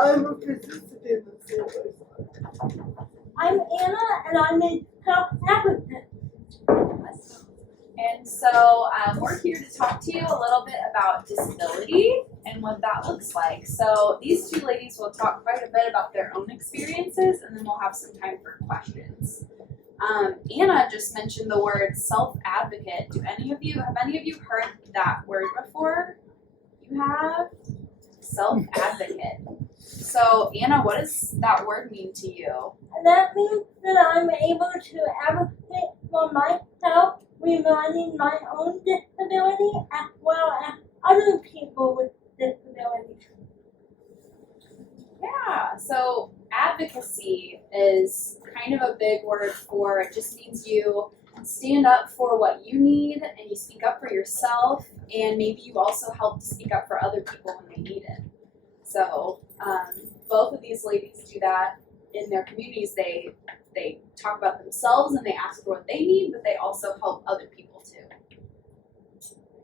I'm a participant in the Sailors. I'm Anna, and I'm a health advocate. And so we're here to talk to you a little bit about disability and what that looks like. So these two ladies will talk quite a bit about their own experiences, and then we'll have some time for questions. Anna just mentioned the word self-advocate. Have any of you heard that word before? You have? Self-advocate. So Anna, what does that word mean to you? And that means that I'm able to advocate for myself regarding my own disability as well as other people with disabilities. Yeah, so advocacy is kind of a big word for, it just means you stand up for what you need and you speak up for yourself, and maybe you also help to speak up for other people when they need it. So both of these ladies do that in their communities. They talk about themselves and they ask for what they need, but they also help other people too.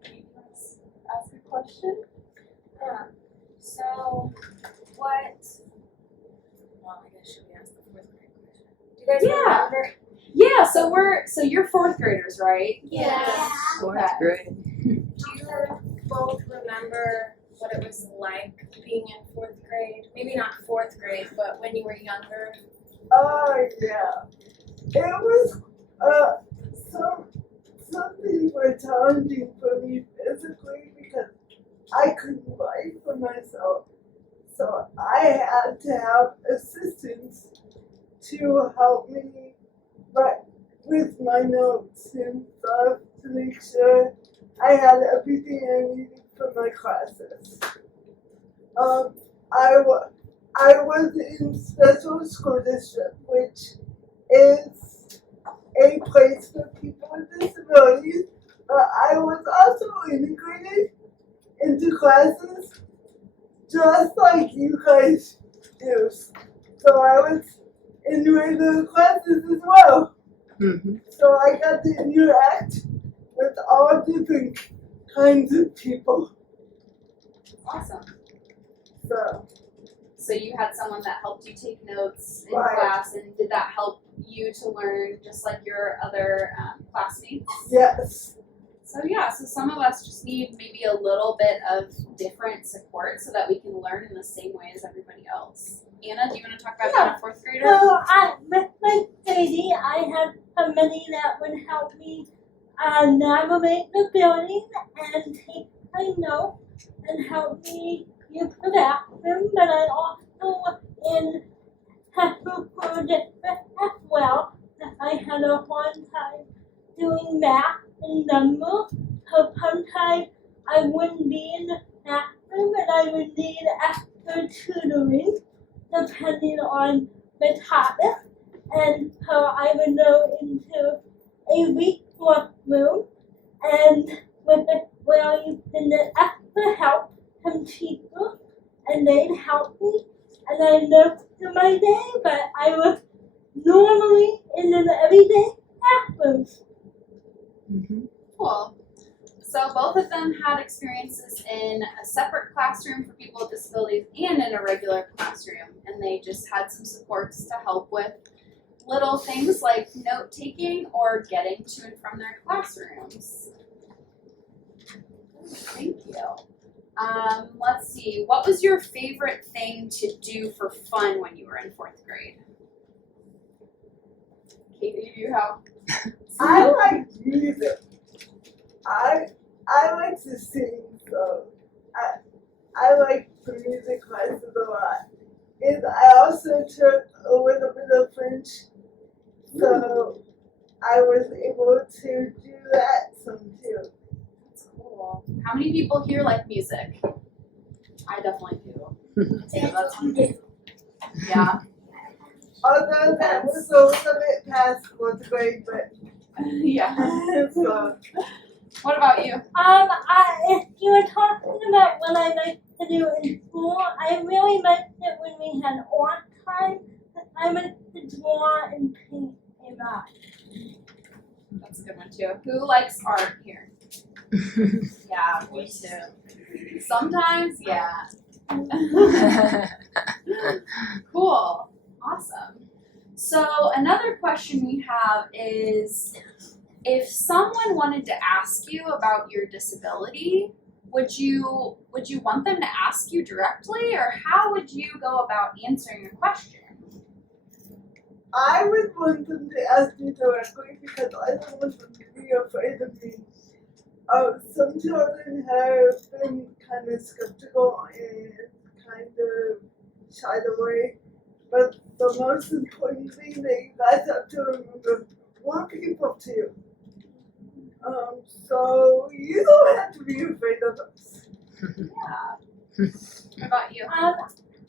Can you guys ask a question? So what, well, I guess should we ask the fourth grade question? Do you guys remember? Yeah, so you're fourth graders, right? Yeah. Fourth grade. Do you both remember what it was like being in fourth grade? Maybe not fourth grade, but when you were younger? Oh, yeah. It was something was challenging for me physically because I couldn't write for myself. So I had to have assistants to help me write with my notes and stuff to make sure I had everything I needed for my classes. I was in special school district, which is a place for people with disabilities, but I was also integrated into classes just like you guys do. So I was in regular classes as well. Mm-hmm. So I got to interact with all different kinds of people. Awesome. So you had someone that helped you take notes in Right. class, and did that help you to learn just like your other classmates? yes. So some of us just need maybe a little bit of different support so that we can learn in the same way as everybody else. Anna, do you want to talk about being a fourth grader? So with my lady, I had somebody that would help me navigate the building and take my notes and help me use the bathroom, but I also in special school district as well. I had a hard time doing math and numbers, so sometimes I wouldn't be in the bathroom and I would need extra tutoring depending on the topic. And so I would go into a weak room and with it where you can get extra help from teachers, and they'd help me, and I lived through my day, but I was normally in an everyday classroom. Mm-hmm. Cool. So both of them had experiences in a separate classroom for people with disabilities and in a regular classroom, and they just had some supports to help with little things like note taking or getting to and from their classrooms. Thank you. Let's see. What was your favorite thing to do for fun when you were in fourth grade? Katie, do you have? I like music. I like to sing, so I like the music classes a lot. And I also took a little bit of French, so I was able to do that some too. That's cool. How many people here like music? I definitely do. Yeah, that's yeah. Although that was a little bit past fourth grade, but Yeah. so What about you? If you were talking about what I like to do in school, I really liked it when we had art time. I like to draw and paint a lot. That's a good one too. Who likes art here? Yeah, me too. Sometimes, yeah. Cool. Awesome. So another question we have is, if someone wanted to ask you about your disability, would you want them to ask you directly, or how would you go about answering a question? I would want them to ask me directly because I don't want them to be afraid of me. Some children have been kind of skeptical and kind of shied away, but the most important thing that you guys have to remember, we're people too. So you don't have to be afraid of us. Yeah. How about you?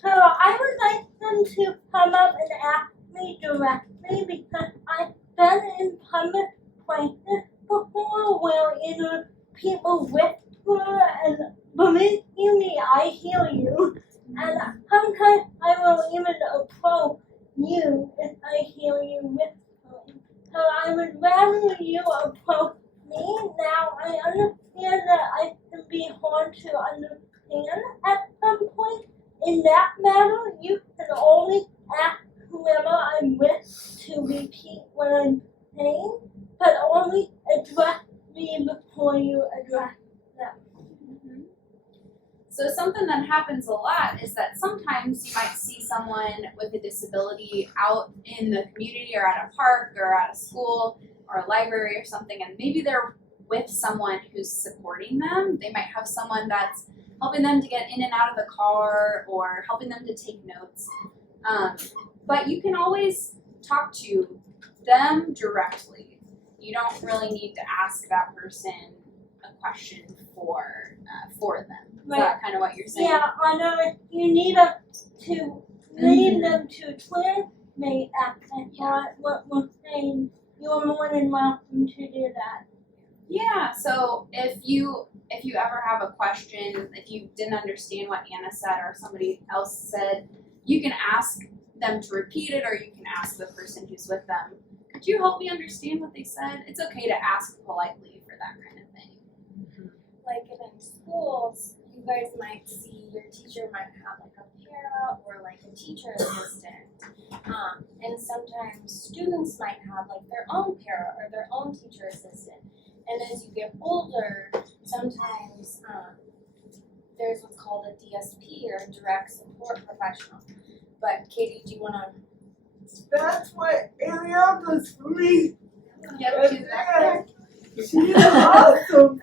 So I would like them to come up and ask me directly because I've been in public places before where either people whisper and believe me, I hear you. And sometimes I will even approach you if I hear you whispering. So I would rather you approach me. Now I understand that I can be hard to understand at some point. In that matter, you can only ask whoever I'm with to repeat what I'm saying, but only address me before you address them. So something that happens a lot is that sometimes you might see someone with a disability out in the community or at a park or at a school or a library or something, and maybe they're with someone who's supporting them. They might have someone that's helping them to get in and out of the car or helping them to take notes. But you can always talk to them directly. You don't really need to ask that person a question for them. Is that kind of what you're saying? Yeah, you need to lead them to translate what we're saying. You're more than welcome to do that. Yeah, so if you ever have a question, if you didn't understand what Anna said or somebody else said, you can ask them to repeat it, or you can ask the person who's with them, could you help me understand what they said? It's okay to ask politely for that kind of thing. Like in schools, you guys might see your teacher might have like a para or like a teacher assistant. And sometimes students might have like their own para or their own teacher assistant. And as you get older, sometimes there's what's called a DSP or direct support professional. But Katie, do you want to? That's what Ariel does for me. Yep, she's back there. She's awesome.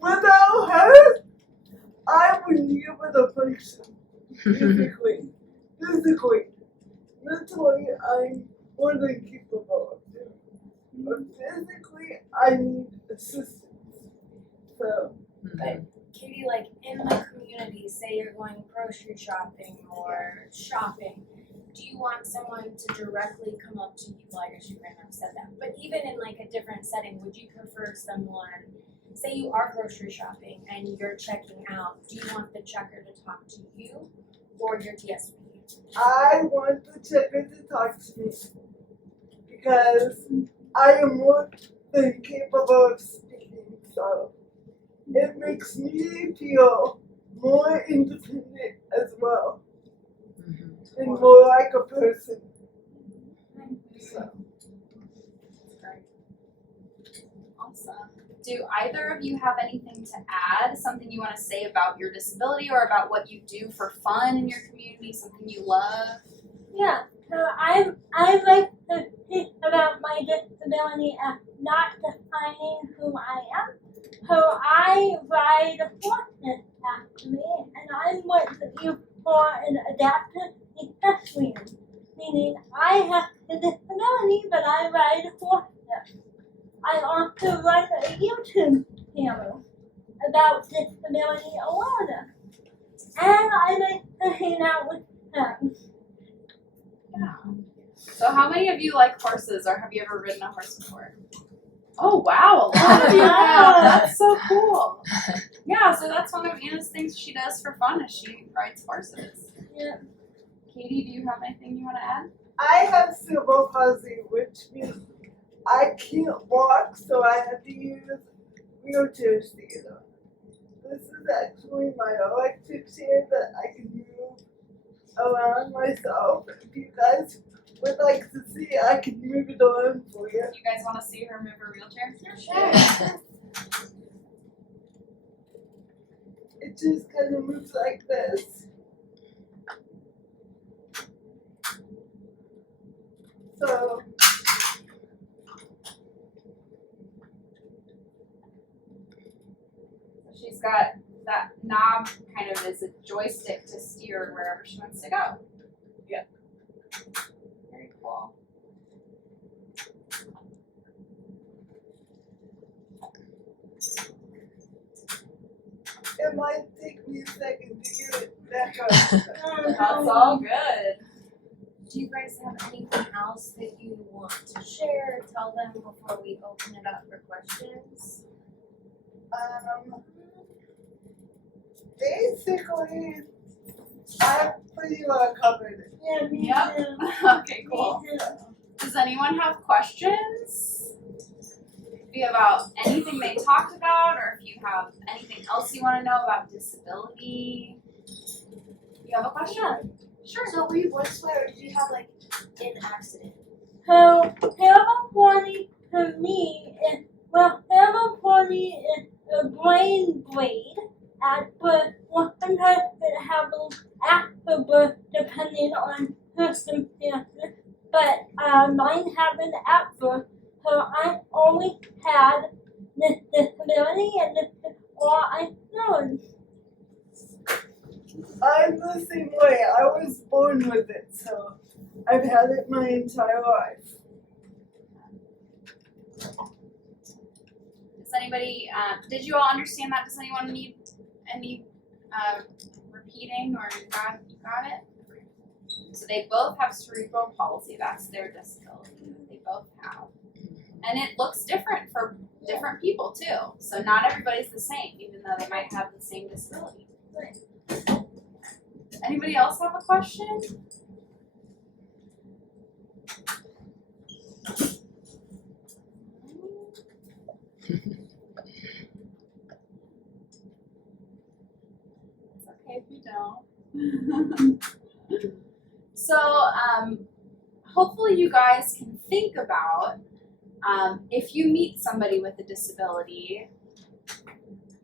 Without her, I wouldn't be able to function physically. Mentally, I'm more than capable of doing. But physically, I need assistance. So, But Katie, like in the community, say you're going grocery shopping or shopping, do you want someone to directly come up to you? Well, I guess you might not have said that. But even in like a different setting, would you prefer someone, say you are grocery shopping and you're checking out, do you want the checker to talk to you or your DSP? I want the checker to talk to me because I am more than capable of speaking. So, it makes me feel more independent as well. And more like a person. So. Awesome. Do either of you have anything to add? Something you want to say about your disability or about what you do for fun in your community? Something you love? Yeah, so I like to think about my disability as not defining who I am. So I ride horses actually, and I'm what you call an adaptive equestrian, meaning I have the disability, but I ride horses. I also run a YouTube channel about disability awareness, and I like to hang out with friends. Yeah. So how many of you like horses, or have you ever ridden a horse before? Oh wow, a lot of you have. That's so cool. Yeah, so that's one of Anna's things she does for fun is she rides horses. Yeah. Katie, do you have anything you want to add? I have cerebral palsy, which means I can't walk, so I have to use wheelchairs to get on. This is actually my electric chair that I can move around myself. If you guys would like to see, I can move it around for you. You guys want to see her move her wheelchair? Sure. It just kind of moves like this. So, She's got that knob kind of as a joystick to steer wherever she wants to go. Yep. Very cool. it might take me a second to get it back up. That's all good. Do you guys have anything else that you want to share or tell them before we open it up for questions? Basically, I pretty well covered it. Yeah, me Yep. too. Okay, cool. Me too. Does anyone have questions? Be about anything they talked about, or if you have anything else you want to know about disability. You have a question? Yeah. Sure. So were you once where did you have like an accident? So, cerebral palsy for me is, well, cerebral palsy is a brain bleed at birth. Sometimes it happens after birth depending on circumstances, but mine happened at birth, so I always had this disability and this is all I know. I'm the same way. I was born with it, so I've had it my entire life. Does anybody, did you all understand that? Does anyone need any repeating, or you got it? So they both have cerebral palsy. That's their disability. They both have. And it looks different for different people too. So not everybody's the same, even though they might have the same disability. Anybody else have a question? It's okay if you don't. So, hopefully you guys can think about, if you meet somebody with a disability,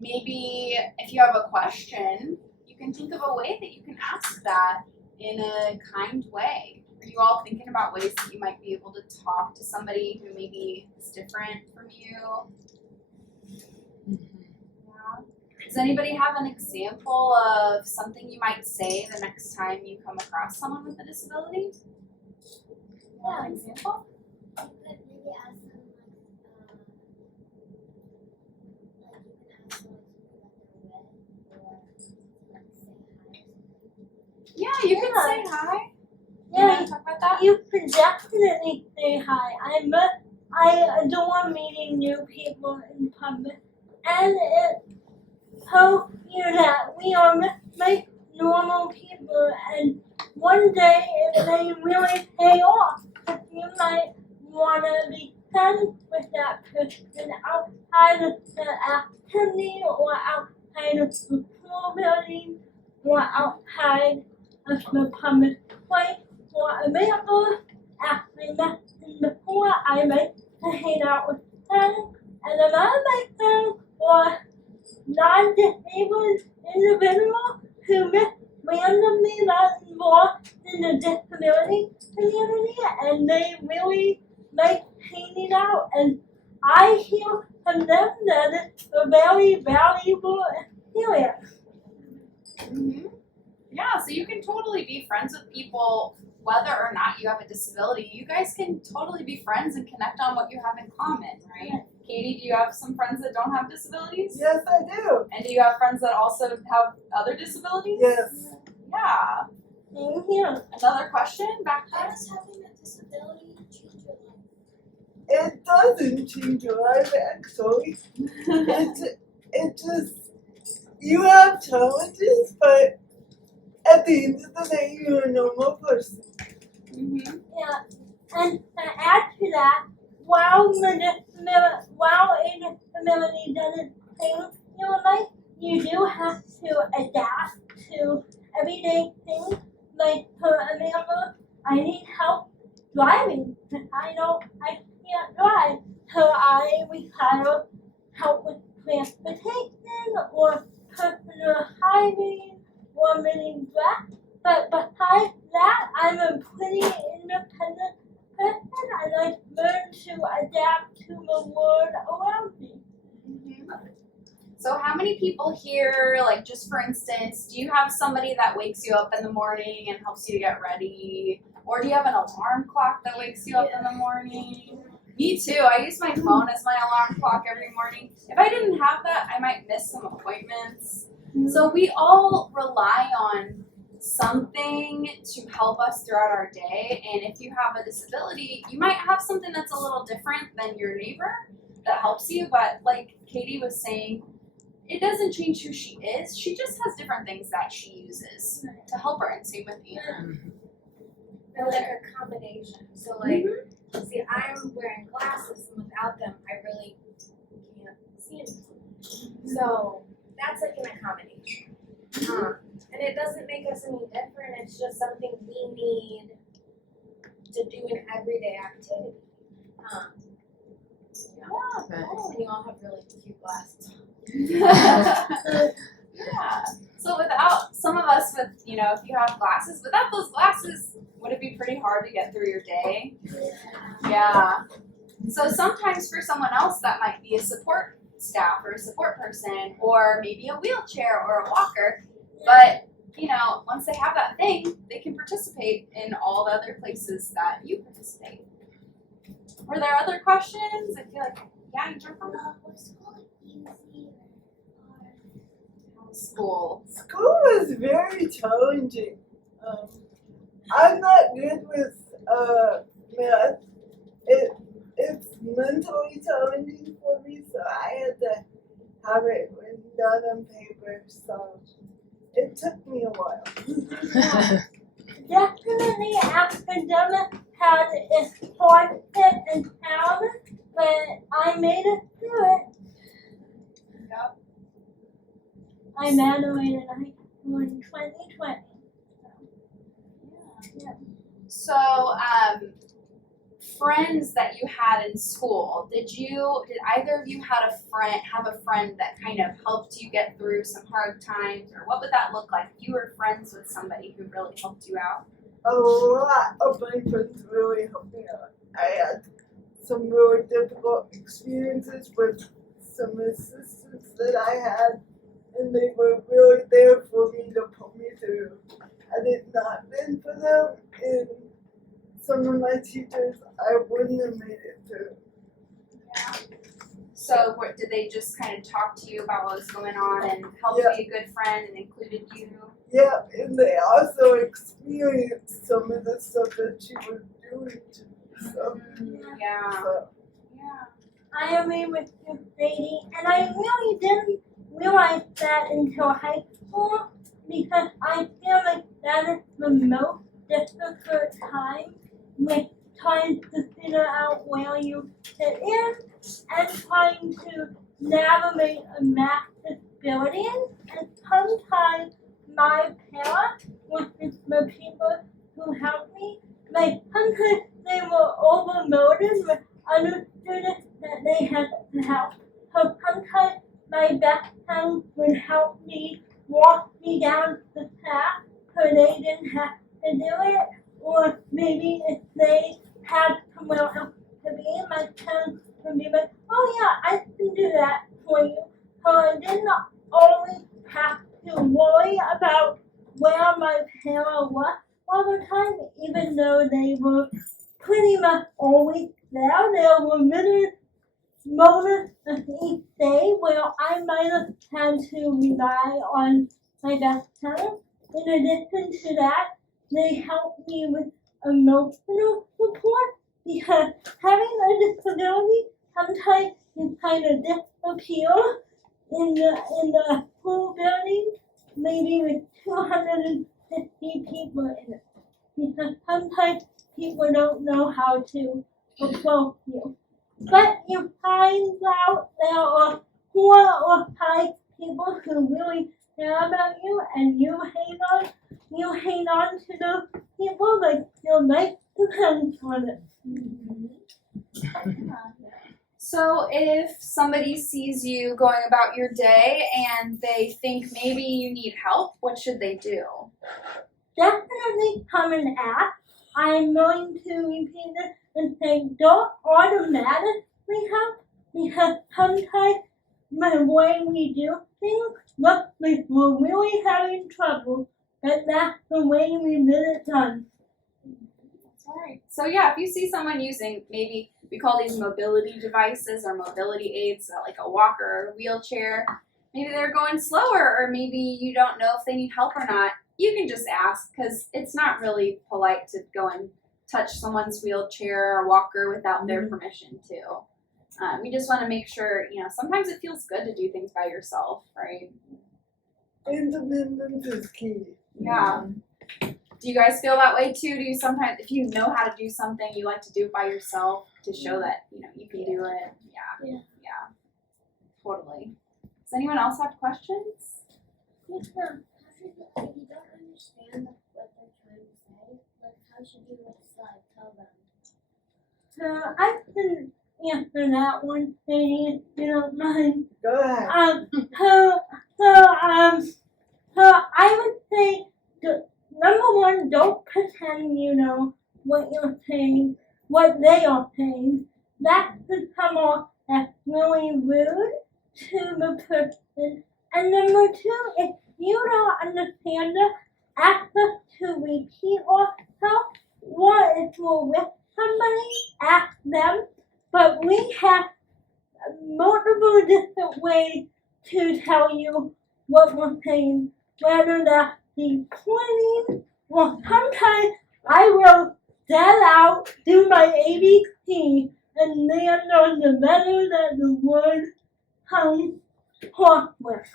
maybe if you have a question, you can think of a way that you can ask that in a kind way. Are you all thinking about ways that you might be able to talk to somebody who maybe is different from you? Yeah. Does anybody have an example of something you might say the next time you come across someone with a disability? Yeah, an example? Maybe ask them Yeah, you can say hi. You Yeah, want to talk about that? you can definitely say hi. I adore meeting new people in public, and it tells you that we are like normal people, and one day it may really pay off. You might want to be friends with that person outside of the activity or outside of the school building or outside of the public place. For example, as I mentioned before, I like to hang out with friends, and a lot of my friends are non-disabled individuals who randomly got involved in the disability community, and they really like hanging out, and I hear from them that it's a very valuable experience. Mm-hmm. Yeah, so you can totally be friends with people whether or not you have a disability. You guys can totally be friends and connect on what you have in common, right? Katie, do you have some friends that don't have disabilities? Yes, I do. And do you have friends that also have other disabilities? Yes. Yeah. Same here. Another question back How there? does having a disability change your life? It doesn't change your life, actually. It just, you have challenges, but at the end of the day, you're a normal person. Mm-hmm. Yeah, and to add to that, while a disability doesn't change your life, you do have to adapt to everyday things. Like for example, I need help driving. I can't drive, so I require help with transportation or personal hygiene or many breath. But besides that, I'm a pretty independent person, and I've learned to adapt to the world around me. So how many people here, like just for instance, do you have somebody that wakes you up in the morning and helps you to get ready? Or do you have an alarm clock that wakes you up in the morning? Me too. I use my phone as my alarm clock every morning. If I didn't have that, I might miss some appointments. So we all rely on something to help us throughout our day. And if you have a disability, you might have something that's a little different than your neighbor that helps you. But like Katie was saying, it doesn't change who she is. She just has different things that she uses to help her. And same with Anna. They're like a combination. So like, see, I'm wearing glasses, and without them, I really can't see anything. So that's like an accommodation. And it doesn't make us any different. It's just something we need to do an everyday activity. And you all have really cute glasses. Yeah. So without some of us with, if you have glasses, without those glasses, would it be pretty hard to get through your day? Yeah. So sometimes for someone else that might be a support staff or a support person or maybe a wheelchair or a walker, but once they have that thing, they can participate in all the other places that you participate. Were there other questions? I feel like, yeah, you jump on Was school easy or school. School was very challenging. I'm not good with math. It's mentally challenging for me, so I had to have it written down on paper. So it took me a while. Definitely academic had its hard and challenge, but I made it through it. Yep. I graduated in 2020. So, friends that you had in school, did either of you have a friend that kind of helped you get through some hard times, or what would that look like if you were friends with somebody who really helped you out? A lot of my friends really helped me out. I had some really difficult experiences with some assistants that I had, and they were really there for me to pull me through. Had it not been for them and some of my teachers, I wouldn't have made it through. Yeah. So, did they just kind of talk to you about what was going on and help Yeah. be a good friend and included you? Yeah, and they also experienced some of the stuff that she was doing to me. So, Yeah. so Yeah. I agree with you, Sadie, and I really didn't realize that until high school because I feel like that is the most difficult time, like trying to figure out where you fit in and trying to navigate a math disability. And sometimes my parents, which is the people who helped me, like sometimes they were overloaded with other students that they had to help. So sometimes my best friend would help me walk me down the path so they didn't have to do it. Or maybe if they had somewhere else to be, my parents would be like, oh yeah, I can do that for you. So I did not always have to worry about where my parents were all the time, even though they were pretty much always there. There were many moments of each day where I might have had to rely on my best friend. In addition to that, they helped me with emotional support because having a disability sometimes can kind of disappear in the school building, maybe with 250 people in it. Because sometimes people don't know how to approach you. But you find out there are 4 or 5 people who really care about you, and you hang on to those people like your life depends on it. So if somebody sees you going about your day and they think maybe you need help, what should they do? Definitely come and ask. I'm going to repeat it and say, don't automatically help, because sometimes the way we do things looks like we're really having trouble, but that's the way we get it done. That's right. So yeah, if you see someone using, maybe we call these mobility devices or mobility aids, like a walker or a wheelchair, maybe they're going slower, or maybe you don't know if they need help or not, you can just ask, because it's not really polite to go and touch someone's wheelchair or walker without their permission too. We just want to make sure, sometimes it feels good to do things by yourself, right? Independence is key. Yeah. Do you guys feel that way too? Do you sometimes, if you know how to do something, you like to do it by yourself to show that, you can do it? Yeah. Totally. Does anyone else have questions? Yes, ma'am. If you don't understand what they're trying to say, how should you tell them? I can answer that one, Sadie, if you don't mind. Go ahead. So I would say, number one, don't pretend you know what you're saying, what they are saying. That could come off as really rude to the person. And number two, if you don't understand it, ask us to repeat ourselves, or if we're with somebody, ask them. But we have multiple different ways to tell you what we're saying, whether that be pointing, or sometimes I will stand out, do my ABC, and land on the letter that the word comes forth with.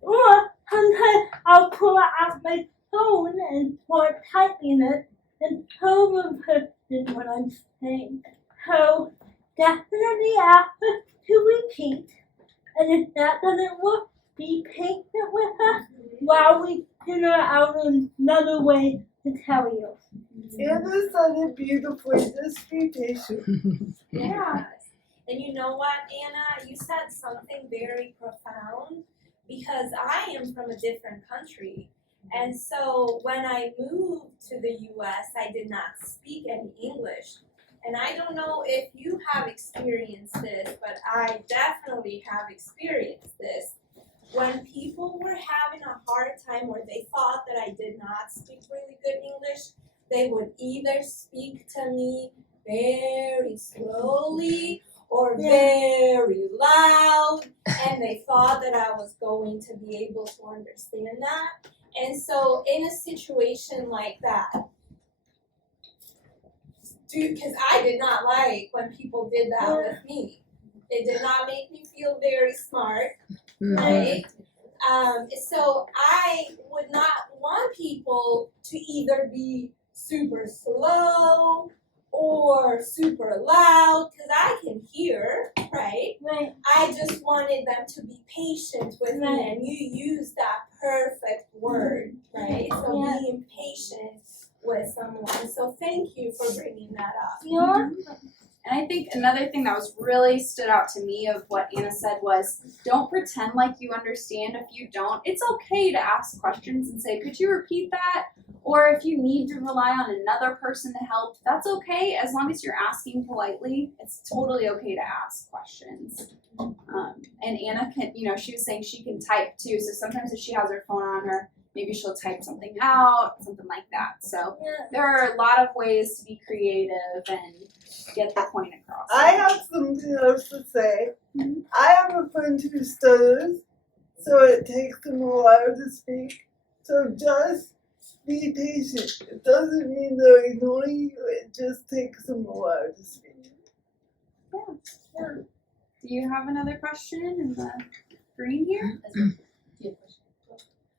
Or sometimes I'll pull out my phone and start typing it and tell the person what I'm saying. So definitely ask us to repeat, and if that doesn't work, be patient with us while we figure out another way to tell you. Anna said it beautifully. Just be patient. Yeah. And you know what, Anna? You said something very profound, because I am from a different country. And so when I moved to the US, I did not speak any English. And I don't know if you have experienced this, but I definitely have experienced this. When people were having a hard time, or they thought that I did not speak really good English, they would either speak to me very slowly or very loud, and they thought that I was going to be able to understand that. And so in a situation like that, because I did not like when people did that with me. It did not make me feel very smart, right? So I would not want people to either be super slow or super loud, because I can hear, right? Right. I just wanted them to be patient with me, and you use that perfect word, right? So being patient with someone. So thank you for bringing that up. Yeah. And I think another thing that was really stood out to me of what Anna said was, don't pretend like you understand if you don't. It's okay to ask questions and say, could you repeat that? Or if you need to rely on another person to help, that's okay, as long as you're asking politely. It's totally okay to ask questions. And Anna can, she was saying she can type too, so sometimes if she has her phone on her, maybe she'll type something out, something like that. So there are a lot of ways to be creative and get the point across. I have something else to say. I have a friend who stutters, so it takes him a while to speak. So just be patient. It doesn't mean they're ignoring you, it just takes them a while to speak. Yeah. Do you have another question in the green here?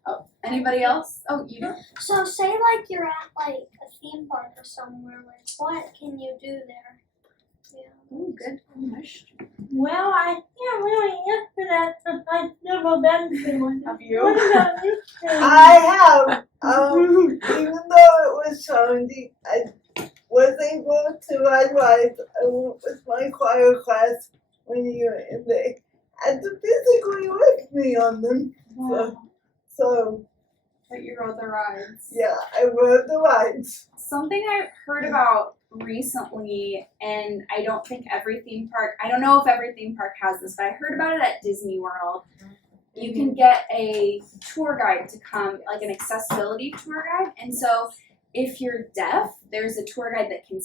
Oh, anybody else? Oh, you do? So say you're at a theme park or somewhere, what can you do there? Oh, good question. Well, I can't really answer that since I've never been to one. Have What you? about you? I have, even though it was challenging, I was able to ride rides. I went with my choir class one year and they had to physically lift me on them. Wow. So, But you rode the rides. yeah, I rode the rides. Something I heard about recently, and I don't think every theme park, I don't know if every theme park has this, but I heard about it at Disney World. You can get a tour guide to come, like an accessibility tour guide. And so if you're deaf, there's a tour guide that can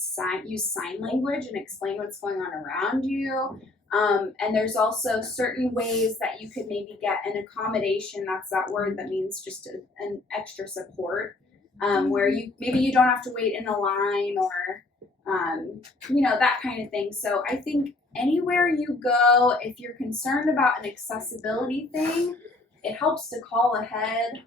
use sign language and explain what's going on around you. And there's also certain ways that you could maybe get an accommodation, that's that word that means just an extra support, where maybe you don't have to wait in a line or, that kind of thing. So I think anywhere you go, if you're concerned about an accessibility thing, it helps to call ahead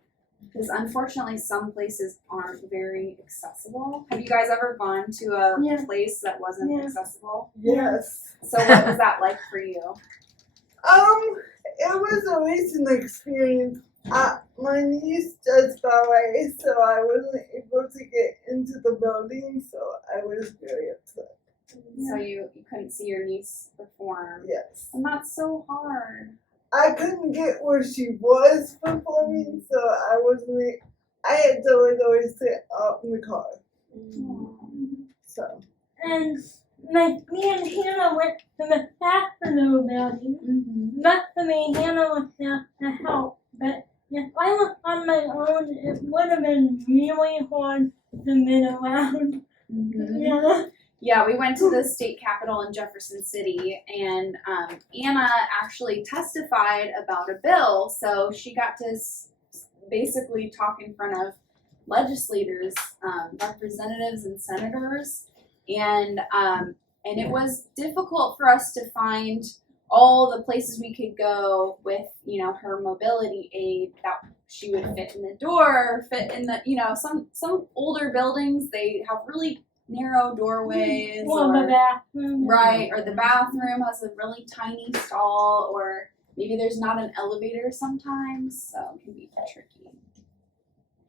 because unfortunately some places aren't very accessible. Have you guys ever gone to a place that wasn't accessible? Yes. So what was that like for you? It was a recent experience. My niece does ballet, so I wasn't able to get into the building, so I was very upset. So you couldn't see your niece perform. Yes. And that's so hard. I couldn't get where she was performing, so I had to literally sit out in the car. So. And me and Hannah went to the Fastenal building. But for me, Hannah was there to help. But if I was on my own, it would have been really hard to move around. Yeah. Yeah, we went to the state capitol in Jefferson City, and Anna actually testified about a bill. So she got to basically talk in front of legislators, representatives, and senators, and it was difficult for us to find all the places we could go with, her mobility aid that she would fit in the door, fit in the, some older buildings, they have really narrow doorways, Or the bathroom. Right, or the bathroom has a really tiny stall, or maybe there's not an elevator sometimes, so it can be tricky.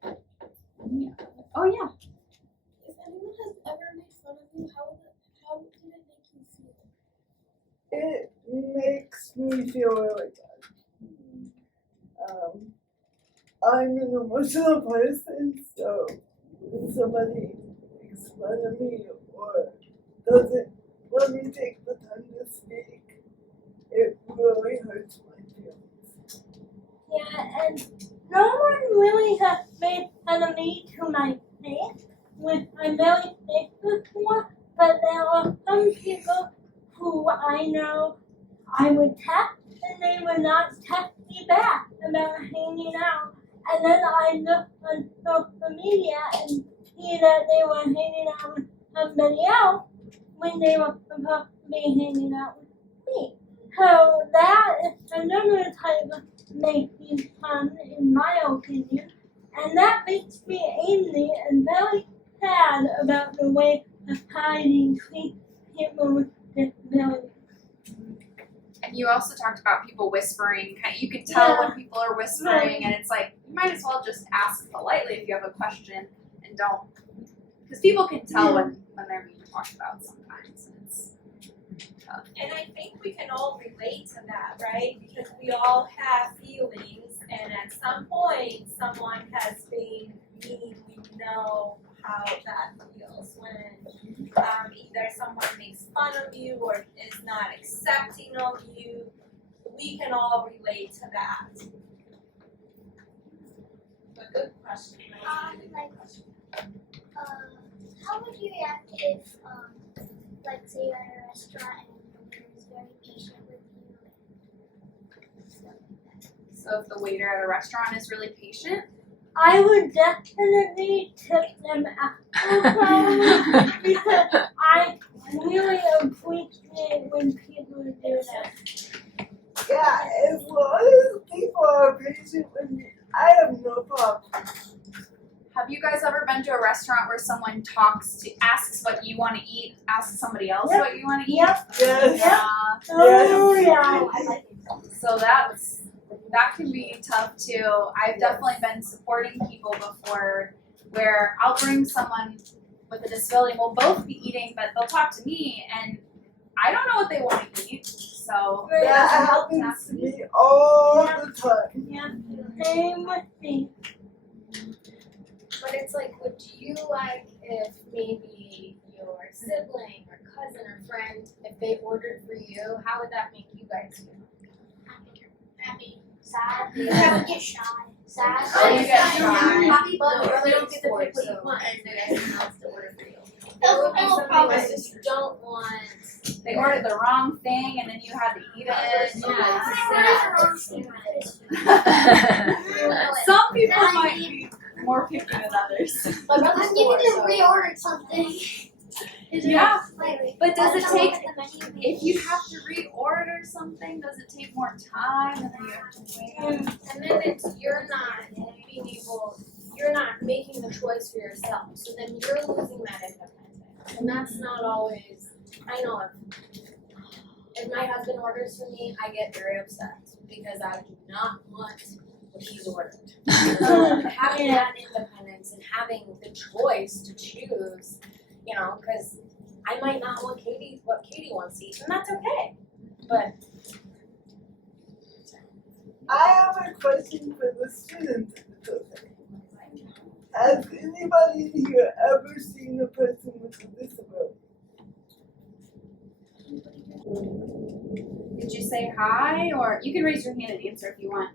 Yeah. Oh yeah. If anyone has ever made fun of you, how did it make you feel? It makes me feel really good. I'm an emotional person, so when somebody makes fun of me or doesn't let me take the time to speak, it really hurts my feelings. Yeah, and no one really has made fun of me to my face, which I'm very thankful for, but there are some people who I know I would text and they would not text me back about hanging out. And then I look on social media and see that they were hanging out with somebody else when they were supposed to be hanging out with me. So that is another type of making fun, in my opinion. And that makes me angry and very sad about the way society treats people with disabilities. And you also talked about people whispering. You could tell when people are whispering, and it's like you might as well just ask politely if you have a question, and don't, because people can tell when they're being talked about sometimes. And it's tough. And I think we can all relate to that, right? Because we all have feelings, and at some point, someone has been mean. We know how that feels when either someone makes fun of you or is not accepting of you. We can all relate to that. But good question. How would you react if, say you're at a restaurant and the waiter is very patient with you and stuff like that? So if the waiter at a restaurant is really patient, I would definitely tip them afterwards because I really appreciate when people do that. Yeah, as long as people are patient with me, I have no problem. Have you guys ever been to a restaurant where someone asks what you want to eat, asks somebody else Yep. what you want to eat? Yep. Yes. Yeah. Oh yeah. I like it. So that can be tough too. I've definitely been supporting people before where I'll bring someone with a disability and we'll both be eating, but they'll talk to me and I don't know what they want to eat. So That happens to me all the time. Yeah. Same with me. But it's like, would you like if maybe your sibling or cousin or friend, if they ordered for you, how would that make you guys feel? Happy. Sad. Yeah. I would get shy. Sad. Oh, you get shy. Happy, But but they they don't don't get get to to pick pick what what you you want. want, and there's someone else to order for you. That would be would something probably. that you don't want. they ordered the wrong thing and then you had to eat it. Some people might be more picky than others. But I'm giving you reordered something. Yeah. But does it take, if you you have to reorder something, does it take more time and then you have to wait? And then it's you're not making the choice for yourself. So then you're losing that independence. And that's not always, I know if my husband orders for me, I get very upset because I do not want what he's ordered. Having that independence and having the choice to choose, because I might not want what Katie wants to eat, and that's okay. But I have a question for the students in the building. Has anybody here ever seen a person with a disability? Did you say hi or you can raise your hand and answer if you want.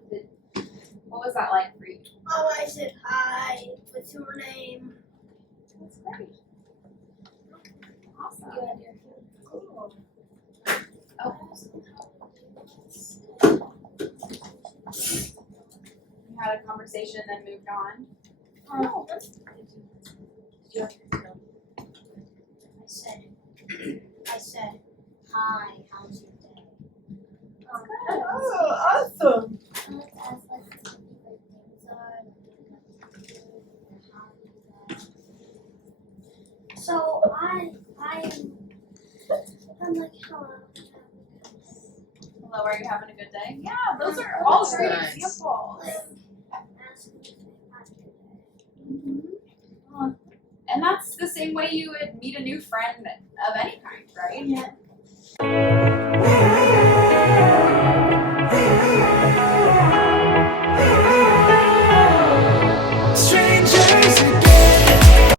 What was that like for you? Oh, I said hi. What's your name? That's great. Awesome. Cool. Oh. You had a conversation and then moved on. Oh. I said, hi, how's your day? Oh, awesome. Let's ask like what things are. So I'm like, hello. Hello, are you having a good day? Yeah, those are all great Nice. examples. Asking if they had a good day. Mhm. And that's the same way you would meet a new friend of any kind, right? Yeah.